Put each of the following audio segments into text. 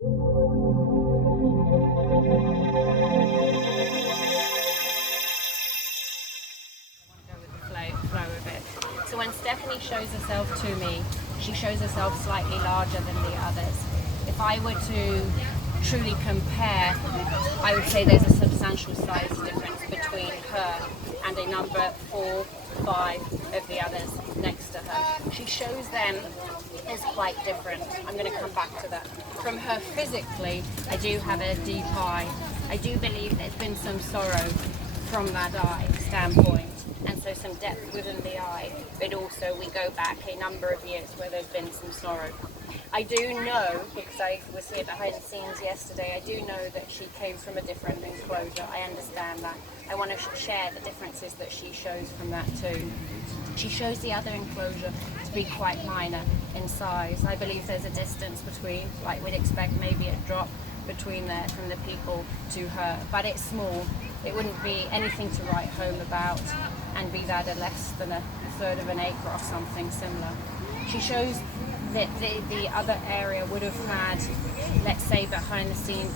Flow of it. So when Stephanie shows herself to me, she shows herself slightly larger than the others. If I were to truly compare, I would say there's a substantial size difference between her and a number 4, 5 of the others next to her. She shows them as quite different. I'm going to come back to that. From her physically, I do have a deep eye. I do believe there's been some sorrow from that eye standpoint, and so some depth within the eye, but also we go back a number of years where there's been some sorrow. I do know, because I was here behind the scenes yesterday, I do know that she came from a different enclosure. I understand that. I want to share the differences that she shows from that too. She shows the other enclosure to be quite minor in size. I believe there's a distance between, like we'd expect maybe a drop between there from the people to her, but it's small. It wouldn't be anything to write home about, and be that a less than a third of an acre or something similar. She shows that the other area would have had, let's say behind the scenes,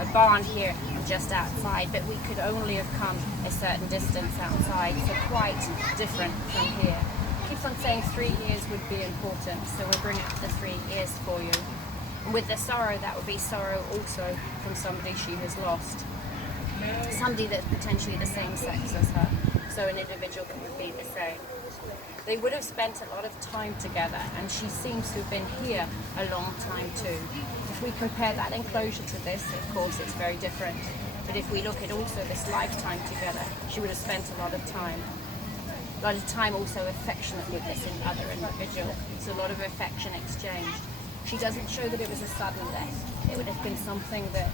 a barn here and just outside, but we could only have come a certain distance outside, so quite different from here. Keeps on saying 3 years would be important, so we'll bring up the 3 years for you. With the sorrow, that would be sorrow also from somebody she has lost. Somebody that's potentially the same sex as her, so an individual that would be the same. They would have spent a lot of time together, and she seems to have been here a long time too. If we compare that enclosure to this, of course it's very different. But if we look at also this lifetime together, she would have spent a lot of time. A lot of time also affectionate with this other individual, so a lot of affection exchanged. She doesn't show that it was a sudden death. It would have been something that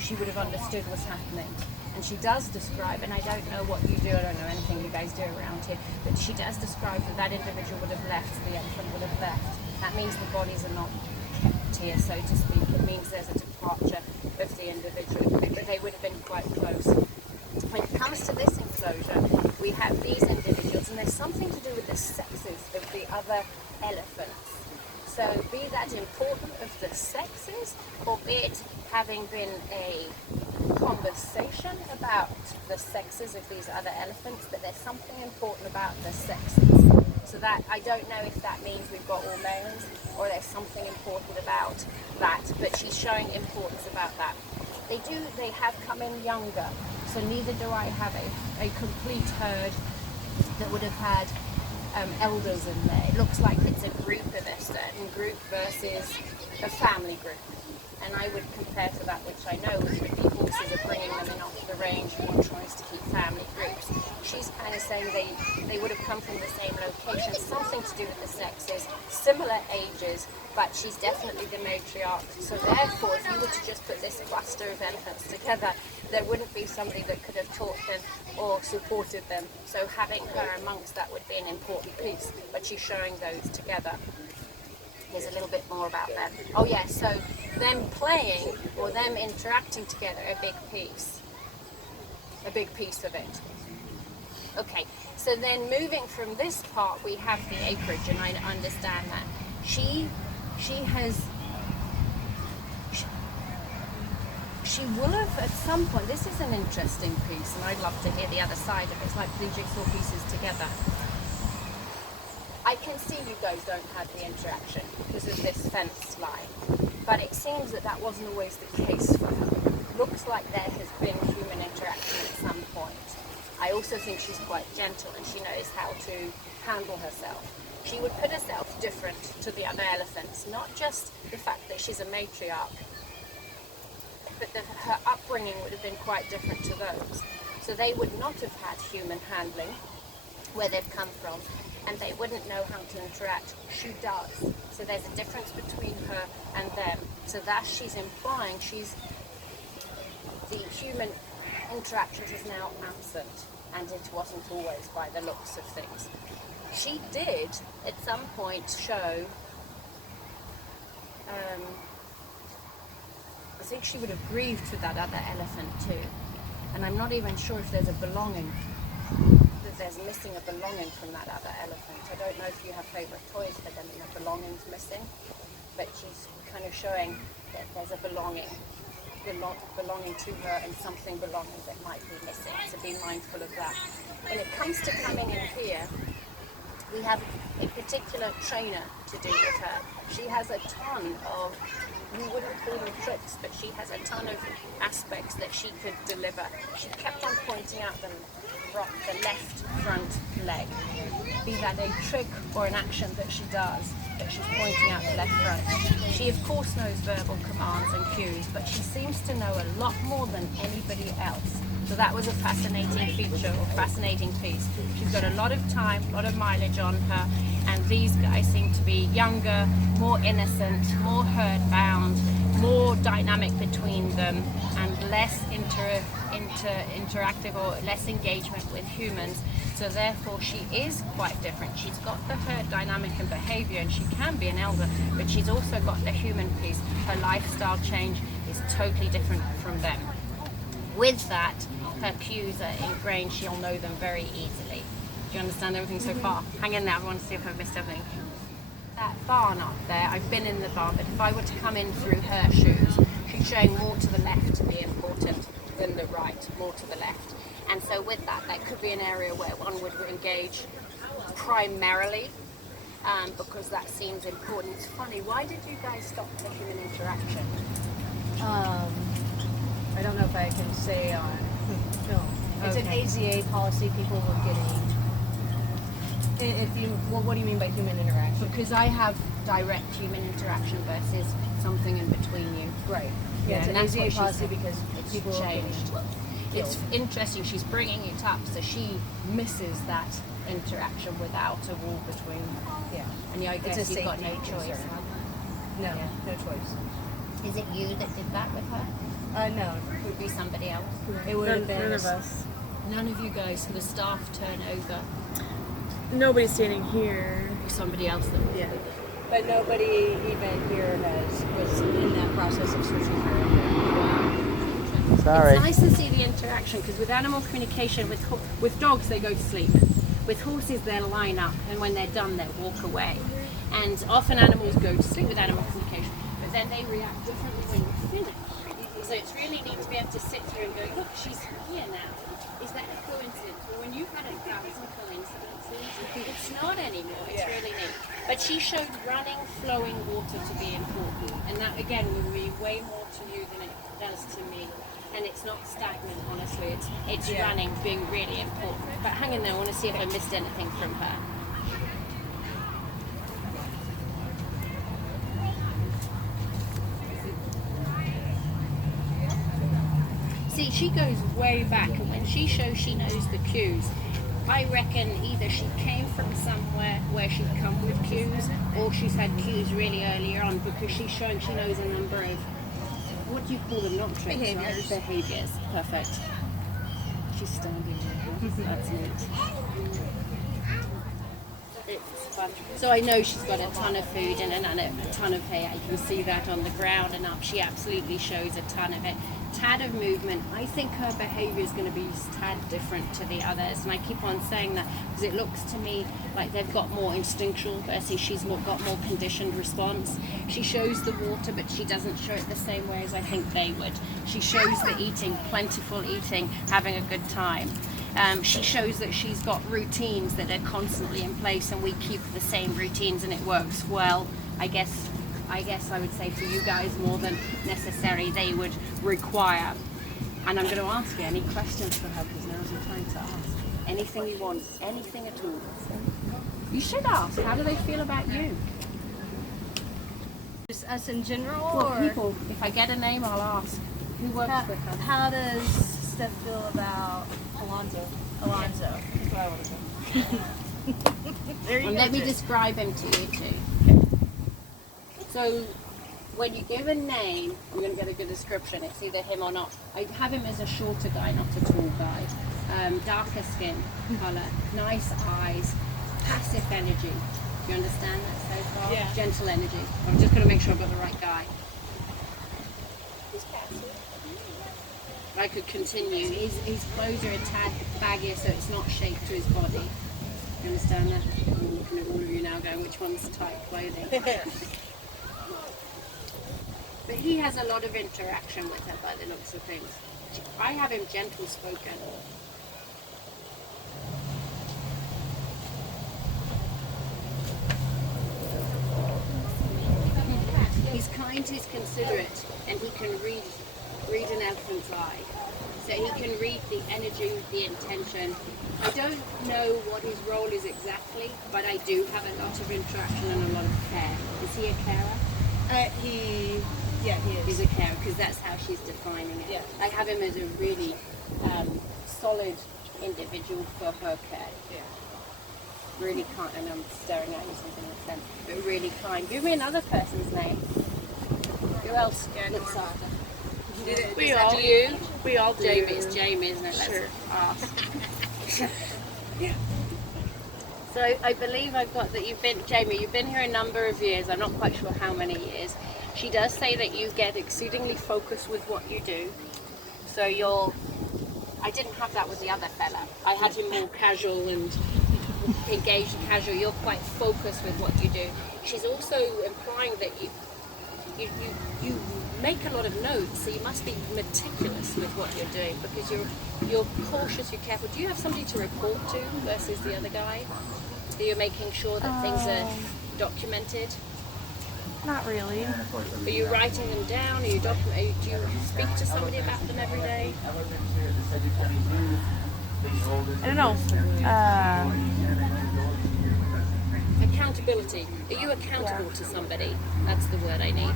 she would have understood was happening. And she does describe, and I don't know what you do, I don't know anything you guys do around here, but she does describe that individual would have left, the elephant would have left. That means the bodies are not kept here, so to speak. It means there's a departure of the individual, but they would have been quite close. When it comes to this enclosure, we have these individuals, and there's something to do with the sexes of the other elephants. So be that important of the sexes, or be it having been a conversation about the sexes of these other elephants, but there's something important about the sexes. So that, I don't know if that means we've got all males, or there's something important about that, but she's showing importance about that. They have come in younger, so neither do I have a complete herd that would have had elders in there. It looks like it's a group of a certain group versus a family group. And I would compare to that, which I know, which would be horses are bringing them in off the range, and one tries to keep family groups. She's kind of saying they would have come from the same location, something to do with the sexes, similar ages, but she's definitely the matriarch. So therefore, if you were to just put this cluster of elephants together, there wouldn't be somebody that could have taught them or supported them. So having her amongst that would be an important piece, but she's showing those together. Here's a little bit more about them. Oh yeah, so them playing or them interacting together, a big piece of it. Okay, so then moving from this part, we have the acreage, and I understand that. She will have at some point, this is an interesting piece, and I'd love to hear the other side of it. It's like three jigsaw pieces together. I can see you guys don't have the interaction because of this fence line, but it seems that wasn't always the case for her. Looks like there has been human interaction at some point. I also think she's quite gentle, and she knows how to handle herself. She would put herself different to the other elephants, not just the fact that she's a matriarch, but her upbringing would have been quite different to those. So they would not have had human handling where they've come from, and they wouldn't know how to interact. She does. So there's a difference between her and them. So that she's implying the human interactions is now absent, and it wasn't always by the looks of things. She did at some point show, I think she would have grieved with that other elephant too. And I'm not even sure if there's a belonging, that there's missing a belonging from that other elephant. I don't know if you have favourite toys for them and the belonging's missing. but she's kind of showing that there's a belonging to her and something belonging that might be missing. So be mindful of that. When it comes to coming in here, we have a particular trainer to do with her. She has a ton of, you wouldn't call them tricks, but she has a ton of aspects that she could deliver. She kept on pointing out the left front leg. Be that a trick or an action that she does, that she's pointing out the left front. She of course knows verbal commands and cues, but she seems to know a lot more than anybody else. So that was a fascinating feature or fascinating piece. She's got a lot of time, a lot of mileage on her, and these guys seem to be younger, more innocent, more herd-bound, more dynamic between them, and less interactive or less engagement with humans. So therefore she is quite different. She's got the herd dynamic and behavior, and she can be an elder, but she's also got the human piece. Her lifestyle change is totally different from them. With that, her cues are ingrained. She'll know them very easily. Do you understand everything so far? Hang in there, I want to see if I've missed everything. That barn up there, I've been in the barn, but if I were to come in through her shoes, she's showing more to the left to be important than the right, more to the left. And so with that, that could be an area where one would engage primarily, because that seems important. It's funny, why did you guys stop the human interaction? I don't know if I can say on film. It's an AZA policy. People were getting. What do you mean by human interaction? Because I have direct human interaction versus something in between you. Right. Yeah, it's an AZA policy because people changed. It's interesting. She's bringing it up, so she misses that interaction without a wall between. Yeah. And I guess you've got no choice. No, no choice. Is it you that did that with her? No. It would be somebody else. It would have been none of us. None of you guys. So the staff turn over. Nobody's standing here. Somebody else that. Yeah. But nobody even here was in that process of switching her. Wow. Sorry. It's nice to see the interaction, because with animal communication, with dogs they go to sleep. With horses they'll line up, and when they're done they'll walk away. And often animals go to sleep with animal communication, but then they react differently when you're finished. So it's really neat to be able to sit here and go, look, she's here now. Is that a coincidence? Well, when you've had 1,000 coincidences, it's not anymore. It's really neat. But she showed running, flowing water to be important. And that, again, would mean way more to you than it does to me. And it's not stagnant, honestly. It's running, being really important. But hang in there, I want to see if I missed anything from her. See, she goes way back, and when she shows she knows the cues, I reckon either she came from somewhere where she'd come with cues, or she's had cues really early on, because she's showing she knows a number of, what do you call them, not tricks, behaviors. Right? Behaviors, perfect. She's standing there, that's neat. It's fun. So I know she's got a ton of food and a ton of hay. I can see that on the ground and up. She absolutely shows a ton of it. Tad of movement. I think her behavior is going to be tad different to the others, and I keep on saying that because it looks to me like they've got more instinctual versus she's got more conditioned response. She shows the water, but she doesn't show it the same way as I think they would. She shows the eating, plentiful eating, having a good time. She shows that she's got routines that are constantly in place, and we keep the same routines and it works well. I guess I would say for you guys more than necessary they would require. And I'm going to ask you any questions for her, because now's your time to ask. Anything you want, anything at all. You should ask. How do they feel about you? Just us in general, Well, or people, if I get a name, I'll ask. Who works with her? how does Steph feel about Alonzo? Alonzo. That's what I want to say. There you And go. let me describe him to you too. So when you give a name, I'm going to get a good description. It's either him or not. I have him as a shorter guy, not a tall guy. Darker skin color, nice eyes, passive energy. Do you understand that so far? Yeah. Gentle energy. I'm just going to make sure I've got the right guy. I could continue. His clothes are a tad baggier, so it's not shaped to his body. You understand that? I'm looking at all of you now going, which one's tight clothing? But he has a lot of interaction with her by the looks of things. I have him gentle spoken. He's kind, he's considerate, and he can read an elephant's eye. So he can read the energy, the intention. I don't know what his role is exactly, but I do have a lot of interaction and a lot of care. Is he a carer? He is. He's a carer, because that's how she's defining it. Yeah. I have him as a really solid individual for her care. Yeah. Really kind, and I'm staring at you something with them, but really kind. Give me another person's name. Who else looks after? We Is all that you? We all do. Jamie, it's Jamie, isn't it? Let's Sure. ask. So I believe I've got that Jamie, you've been here a number of years. I'm not quite sure how many years. She does say that you get exceedingly focused with what you do. So I didn't have that with the other fella. I had him more casual and engaged and casual. You're quite focused with what you do. She's also implying that you make a lot of notes, so you must be meticulous with what you're doing, because you're cautious, you're careful. Do you have somebody to report to versus the other guy? That you're making sure that things are documented? Not really. Are you writing them down? Do you speak to somebody about them every day? I don't know. Accountability. Are you accountable to somebody? That's the word I need.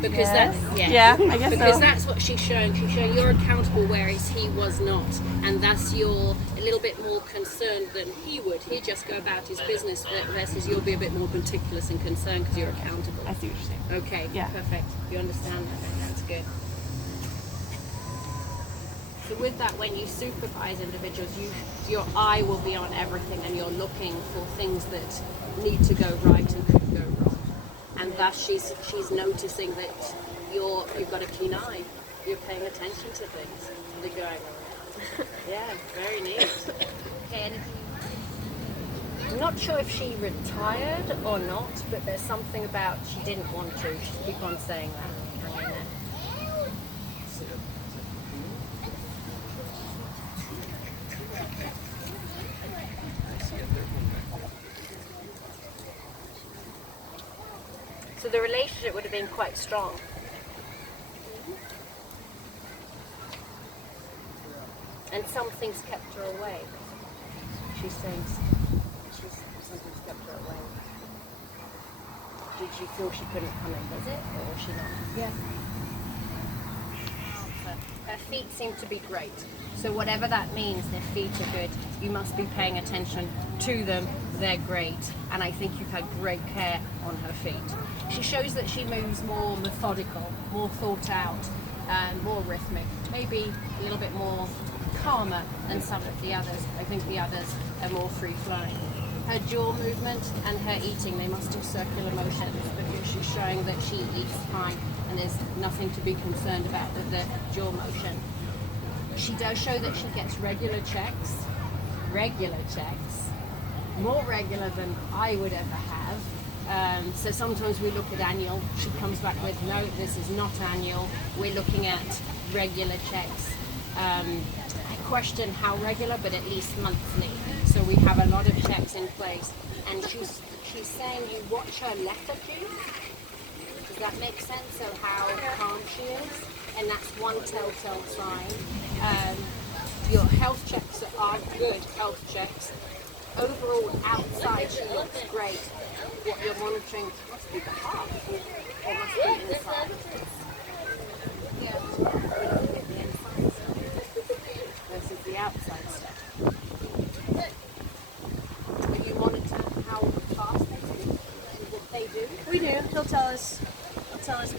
Because Yes. that's Yeah, I guess because so. that's what she's showing. She's showing you're accountable, whereas he was not, and thus you're a little bit more concerned than he would. He'd just go about his business, versus you'll be a bit more meticulous and concerned because you're accountable. I see what you're saying. Okay, Yeah. perfect. You understand that? That's good. So with that, when you supervise individuals, your eye will be on everything, and you're looking for things that need to go right and could go wrong. And thus she's noticing that you've got a keen eye. You're paying attention to things. They're going around. Yeah, very neat. Okay, I'm not sure if she retired or not, but there's something about she didn't want to. She keep on saying that. Hang in there. So the relationship would have been quite strong. And some things kept her away. She says something's kept her away. Did she feel she couldn't come and visit, or was she not? Yeah. Her feet seem to be great. So whatever that means, their feet are good. You must be paying attention to them. They're great. And I think you've had great care on her feet. She shows that she moves more methodical, more thought out, more rhythmic, maybe a little bit more calmer than some of the others. I think the others are more free-flowing. Her jaw movement and her eating, they must do circular motions, because she's showing that she eats fine and there's nothing to be concerned about with the jaw motion. She does show that she gets regular checks, more regular than I would ever have. So sometimes we look at annual. She comes back with, no, this is not annual. We're looking at regular checks. I question how regular, but at least monthly. So we have a lot of checks in place. And she's saying you watch her lethargy. Does that make sense of how calm she is? And that's one telltale sign. Your health checks are good health checks. Overall, outside she looks great. What you're monitoring must be the heart, or must be inside. Yeah, the inside stuff versus the outside stuff. Will you monitor how fast they do? We do. He'll tell us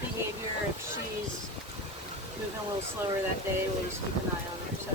behavior. If she's moving a little slower that day, we'll just keep an eye on her. So